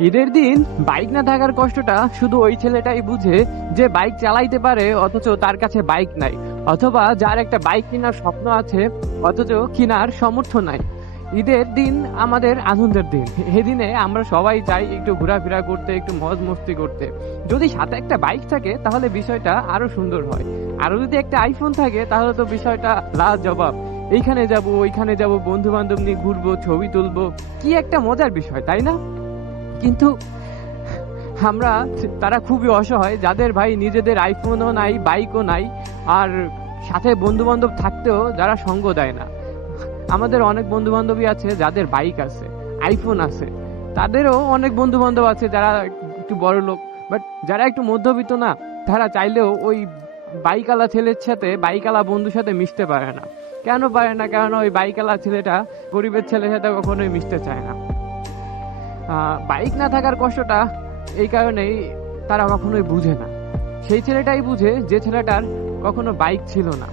ঈদের দিন বাইক না থাকার কষ্টটা শুধু ওই ছেলেটাই বুঝে যে বাইক চালাইতে পারে, অথচ তার কাছে বাইক নাই। অথবা যার একটা বাইক কেনার স্বপ্ন আছে, অথচ কেনার সামর্থ্য নাই। ঈদের দিন আমাদের আনন্দের দিন। এই দিনে আমরা সবাই চাই একটু ঘোরাফেরা করতে, একটু মজ মস্তি করতে। যদি সাথে একটা বাইক থাকে, তাহলে বিষয়টা আরও সুন্দর হয়। আরও যদি একটা আইফোন থাকে, তাহলে তো বিষয়টা লাল জবাব এইখানে যাব, ওইখানে যাব বন্ধু বান্ধব নিয়ে ঘুরবো, ছবি তুলবো। কি একটা মজার বিষয়, তাই না? কিন্তু আমরা তারা খুবই অসহায়, যাদের ভাই নিজেদের আইফোনও নাই বাইকও নাই, আর সাথে বন্ধু বান্ধব থাকতেও যারা সঙ্গ দেয় না। আমাদের অনেক বন্ধু বান্ধবী আছে যাদের বাইক আছে আইফোন আছে। তাদেরও অনেক বন্ধু বান্ধব আছে যারা একটু বড় লোক বাট যারা একটু মধ্যবিত্ত না, তারা চাইলেও ওই বাইকালা ছেলের সাথে, বাইকালা বন্ধুর সাথে মিশতে পারে না। কেন পারে না? কেন ওই বাইকালা ছেলেটা গরিবের ছেলের সাথে কখনোই মিশতে চায় না। বাইক না থাকার কষ্টটা এই কারণেই তারা কখনোই বুঝে না। সেই ছেলেটাই বুঝে যে ছেলেটার কখনো বাইক ছিল না।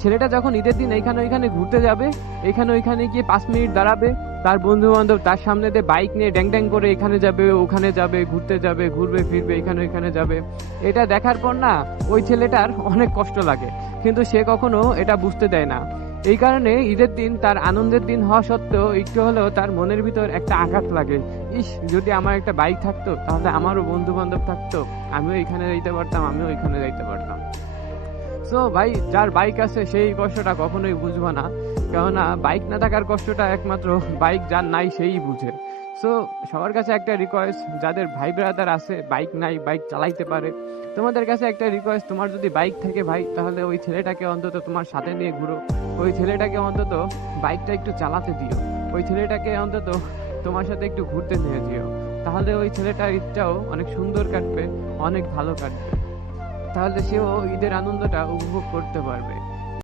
ছেলেটা যখন ঈদের দিন এইখানে ওইখানে ঘুরতে যাবে, এখানে ওইখানে গিয়ে পাঁচ মিনিট দাঁড়াবে, তার বন্ধু বান্ধব তার দিয়ে বাইক নিয়ে ড্যাং ড্যাং করে এখানে যাবে, ওখানে যাবে, ঘুরতে যাবে, ঘুরবে, ফিরবে, এখানে ওইখানে যাবে। এটা দেখার পর না, ওই ছেলেটার অনেক কষ্ট লাগে। কিন্তু সে কখনো এটা বুঝতে দেয় না। এই কারণে ঈদের দিন, তার আনন্দের দিন হওয়া সত্ত্বেও একটু হলেও তার মনের ভিতর একটা আঘাত লাগে। ইস, যদি আমার একটা বাইক থাকতো, তাহলে আমারও বন্ধু বান্ধব থাকতো। আমিও এখানে যাইতে পারতাম, আমিও এখানে যাইতে পারতাম। সো ভাই, যার বাইক আছে সেই কষ্টটা কখনোই বুঝব না। কেননা, বাইক না থাকার কষ্টটা একমাত্র বাইক যার নাই, সেই বুঝে। সো সবার কাছে একটা রিকোয়েস্ট যাদের ভাই ব্রাদার আছে বাইক নাই বাইক চালাইতে পারে, তোমাদের কাছে একটা রিকোয়েস্ট তোমার যদি বাইক থাকে ভাই, তাহলে ওই ছেলেটাকে অন্তত তোমার সাথে নিয়ে ঘুরো। ওই ছেলেটাকে অন্তত বাইকটা একটু চালাতে দিও। ওই ছেলেটাকে অন্তত তোমার সাথে একটু ঘুরতে নিয়ে যেও। তাহলে ওই ছেলেটার ঈদটাও অনেক সুন্দর কাটবে, অনেক ভালো কাটবে। তাহলে সেও ঈদের আনন্দটা উপভোগ করতে পারবে।